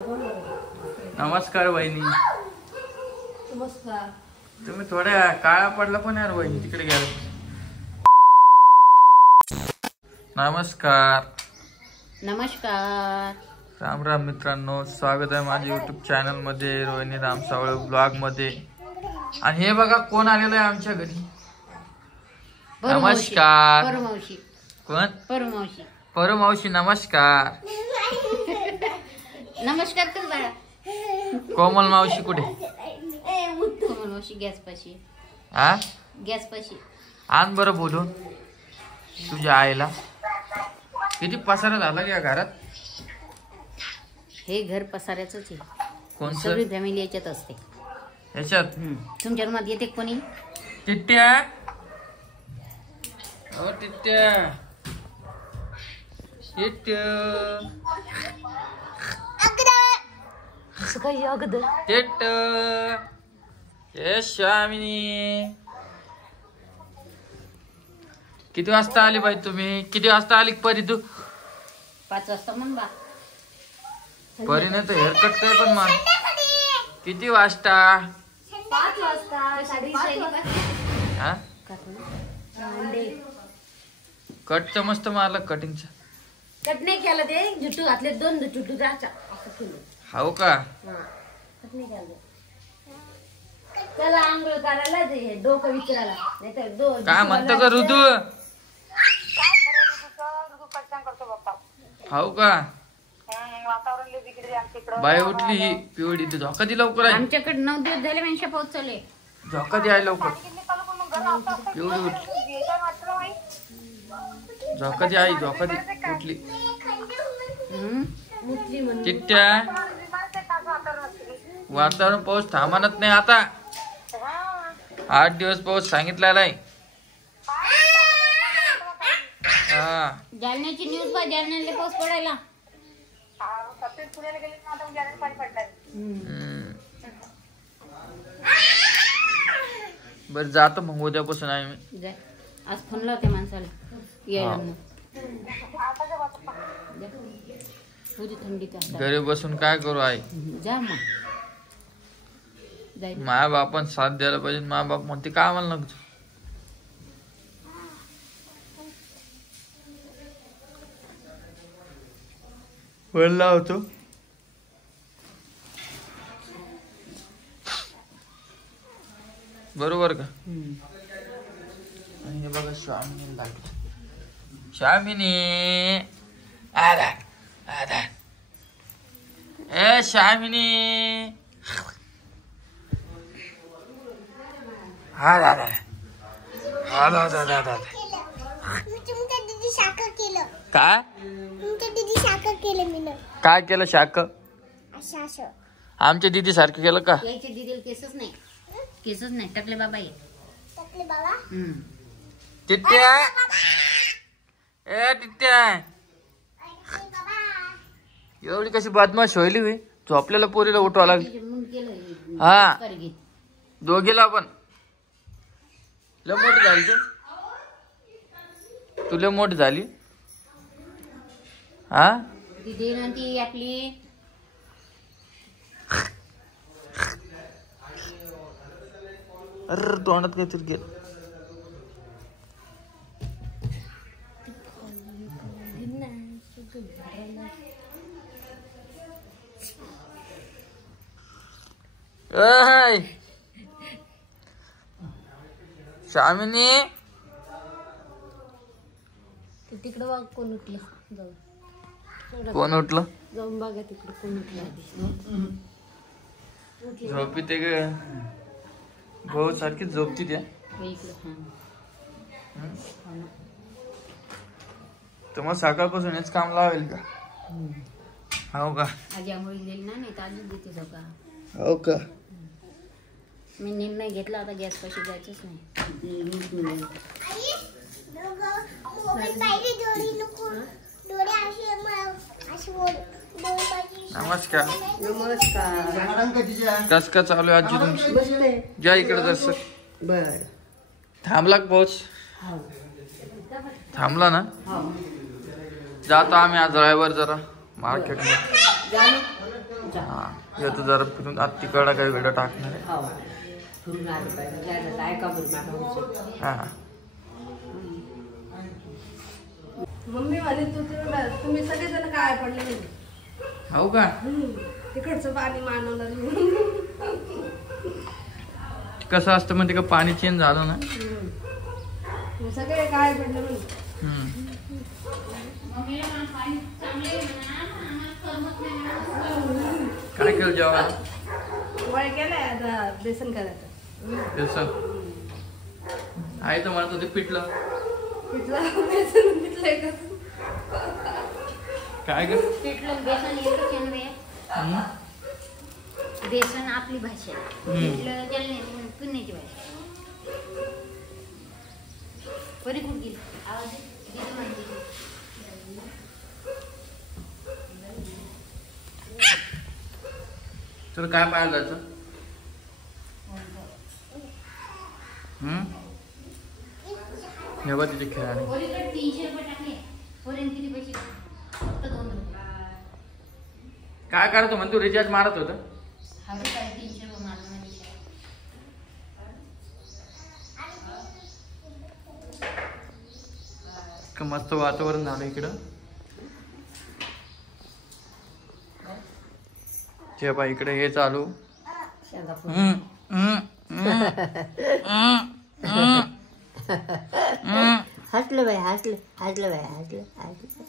नमस्कार वहिनी. नमस्कार. तुम्ही थोड्या काळा पडला पण यार वहिनी, तिकडे गेला. नमस्कार. नमस्कार. राम राम मित्रांनो, स्वागत आहे माझ्या युट्यूब चॅनल मध्ये, रोहिणी राम सावळे ब्लॉग मध्ये. आणि हे बघा कोण आलेलं आहे आमच्या घरी. नमस्कार. परमावशी. कोण? परमावशी. परमावशी नमस्कार. नमस्कार कर बाळा. कोमल मावशी कुठे? कोमल मावशी गॅस पाशी. हा, गॅस पाशी. आण बरं बोलून तुझ्या आईला. किती पसारा झाला या घरात. हे घर पसाऱ्याचंच आहे. कोणतं? सगळी फॅमिली याच्यात असते. याच्यात तुमच्या रूमात येते कोणी? टिट्ट्या. ओ टिट्ट्या. टिट्ट्या. असं काही अगोदर टिट्ट. ए स्वामिनी. किती वाजता आली बाई तुम्ही? किती वाजता आली परी तू? 5 वाजता म्हण बा. परीने तर हेअरकट काय पण मान. किती वाजता? 5 वाजता. हा, कटचं मस्त मारलं कटिंगचं. कट नाही केलं ते जुट्टू घातले 2 जुट्टू जायच्या असं केलं. हो का? कट नाही केलं. त्याला आंघोळ करायला ते डोकं विचारायला नाही तर काय म्हणतो का ऋतू? हो का? बाय उठली ही पिवडी. तू झोका दे लवकर. आहे आमच्याकडे 9 दिवस झाले म्हणजे पाऊस चालू आहे. झोका दे आहे लवकर. पिवडी उठली. झोका दे आई, झोका दे. उठली. टिट्ट्या. वातावरण पाऊस थांबणच नाही आता. 8 दिवस पाऊस सांगितलेला आहे. हा, जालन्याची न्यूज बा. जालन्याला पाऊस पडायला. बर जातो मग उद्यापासून आहे मी. जाय. आज फोन लावते माणसाला यायला मग. उद्या थंडीत असतात. घरी बसून काय करू आई? जा मग. जाय. माया बापान साथ द्यायला पाहिजे. मा बाप म्हणते काय आम्हाला नको. बोलला होतो बरोबर का? आणि हे बघा स्वामिनी लागली. स्वामिनी. आधा आधा. ए स्वामिनी. आधा आधा आधा आधा आधा. तुमच्या दीदी साखर केलं. काय? तुमच्या दीदी साखर केलं मी. काय केलं? शाक असं असं. आमच्या दीदी सारखं केलं का? यायचे दिदीला केसच नाही. केसच नाही. टाकले बाबा ये. टाकले बाबा. टिट्ट्या. ए टिट्ट्या. ऐकले बाबा. एवढी कशी बदमाश होईल होई. झोपलेला पोरीला उठवा लागली. म्हणून केलं. हा, करगीत. दोघीला पण. लय मोठी झाली तू. तू लय मोठी झाली. हा, दिदी ना ती आपली. अरे तोंडात काहीतरी गेलं. ऐ स्वामिनी. तिकडं बघ कोण उठलं. जाऊ. कोण उठलं? जाऊन बघा तिकडं कोण उठलं आधी. झोपी ते ग. भाऊ सारखी झोपती त्या. इकडं. तर मग सकाळपासून हेच काम लावेल का? हो का? आजी आंघोळी गेली ना. नाही तर आजीच देते सगळं. हो का? मी निर्णय घेतला आता गॅस पाशी जायचंच नाही. आई मोबाईल पाहिजे. डोळे नको. डोळे असे असे डोळे पाहिजे. नमस्कार. नमस्कार. कस का चालू आहे आजी तुमची? बसले. जा इकडे जर. बर. थांबला का पाऊस? थांबला ना. जातो आम्ही आज ड्रायव्हर जरा मार्केट झालं जा. हा येतो जरा फिरून आता तिकडं काही व्हिडिओ टाकणार आहे. हो फिरून आलं पाहिजे जायचं ऐका बरं माझा हा मम्मी म्हणे तुम्ही सगळेजण काय पडले म्हणे. हो का तिकडचं पाणी मानवलं कसं असतं म्हणजे का पाणी चेंज झालं ना. सगळे काय पडले म्हणे. हम्म. काय केलं जेवण वय केलंय आता बेसन करायचं. बेसन आई तर म्हणत होती पिठलं पिठलं बेसन पिठलंय कसं. काय ग पिठलं बेसन एकच आहे नव्हे. हम्म. बेसन आपली भाषा आहे. पिठलं त्याला पुण्याची भाषा बरी कुठ गेली आवाज गेली म्हणते. तुला काय पाहायला जायचं हे बघ तिथे खेळाने पोरीकडे 300 रुपये टाकले. पोरीने किती पैसे फक्त 2 रुपये. काय करतो म्हणतो तू रिचार्ज मारत होत हा बी काय 300 रुपये मारला माझी. मस्त वातावरण झालं इकडं. जे बा इकडे हे चालू शेंगापूर हसलं बाई हसलं हसलं बाई हसलं हसलं.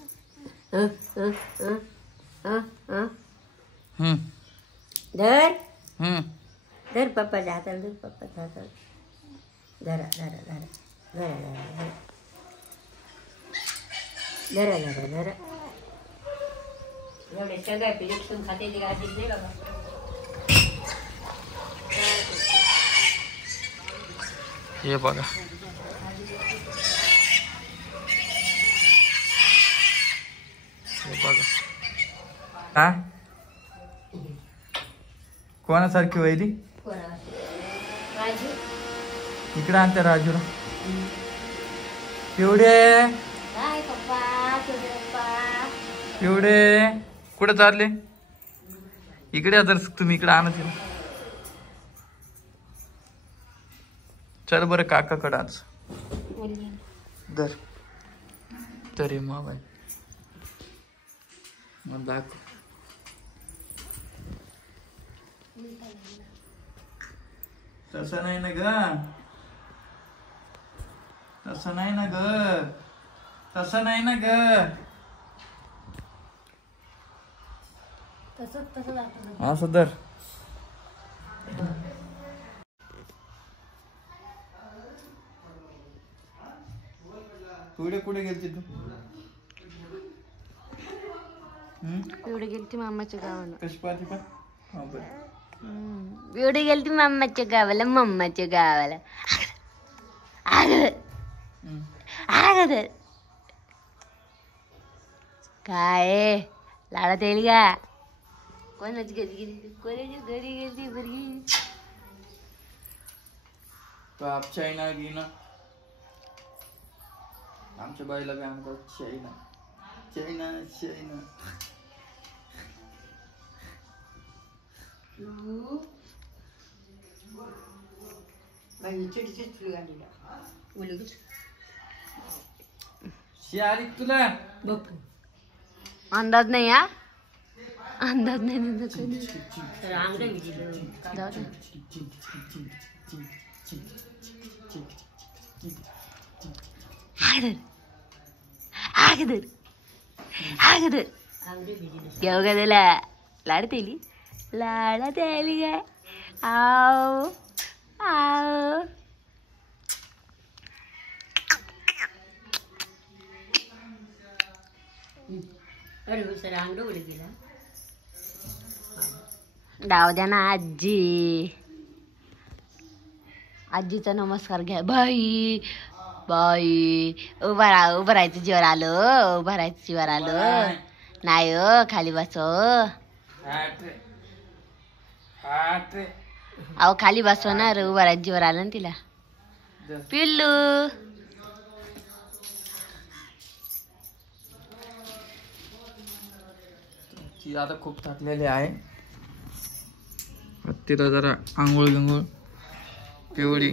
धर धर पप्पाच्या हाताला धर पप्पाच्या हाताला धरा धरा धरा धरा धरा धरा धरा धरा. एवढे सगळ्या पिरिक्षण खाते गाडी नाही बाबा. हे बघा हे बघा हा कोणासारखी वैली राजू इकडे आणते राजूला एवढे काय पप्पा तुझे पप्पा एवढे कुठे चालले इकडे जर तुम्ही इकडे आणत येईल. चल बरं काकाकडे आज दर तरी मोबाईल मग दाखव. तसं नाही ना ग तसं नाही ना ग तसं नाही ना ग तसं दाखवलं. असं दर कुठे कुठे गेलती तू एवढे गेलती मामाच्या गावाला. कशी पाहते का हा बरं एवढे गेलती मामाच्या गावाला मम्माच्या गावाला. आग काय लाडात येईल का कोणाची घरी गेली कोणाच्या घरी गेली बरी. बाप चायना गिना आमच्या बाईला काय म्हणतात चायना चायना चायना. शियारी तुला अंदाज नाही हा अंदाज नाही घेऊ का त्याला लाडत येली लाडात यायली काय आव आव. डाव द्या ना आजी आजीचा नमस्कार घ्या. बाई बाई उभं राहायचं जीवर आलं उभं राहायचं जीवर आलं नाही खाली बस. अहो खाली बसवणार उभं राहायचं जीवर आलं ना तिला. पिल्लू ती आता खूप थकलेली आहे. तिला जरा आंघोळ गिंघोळ पिवळी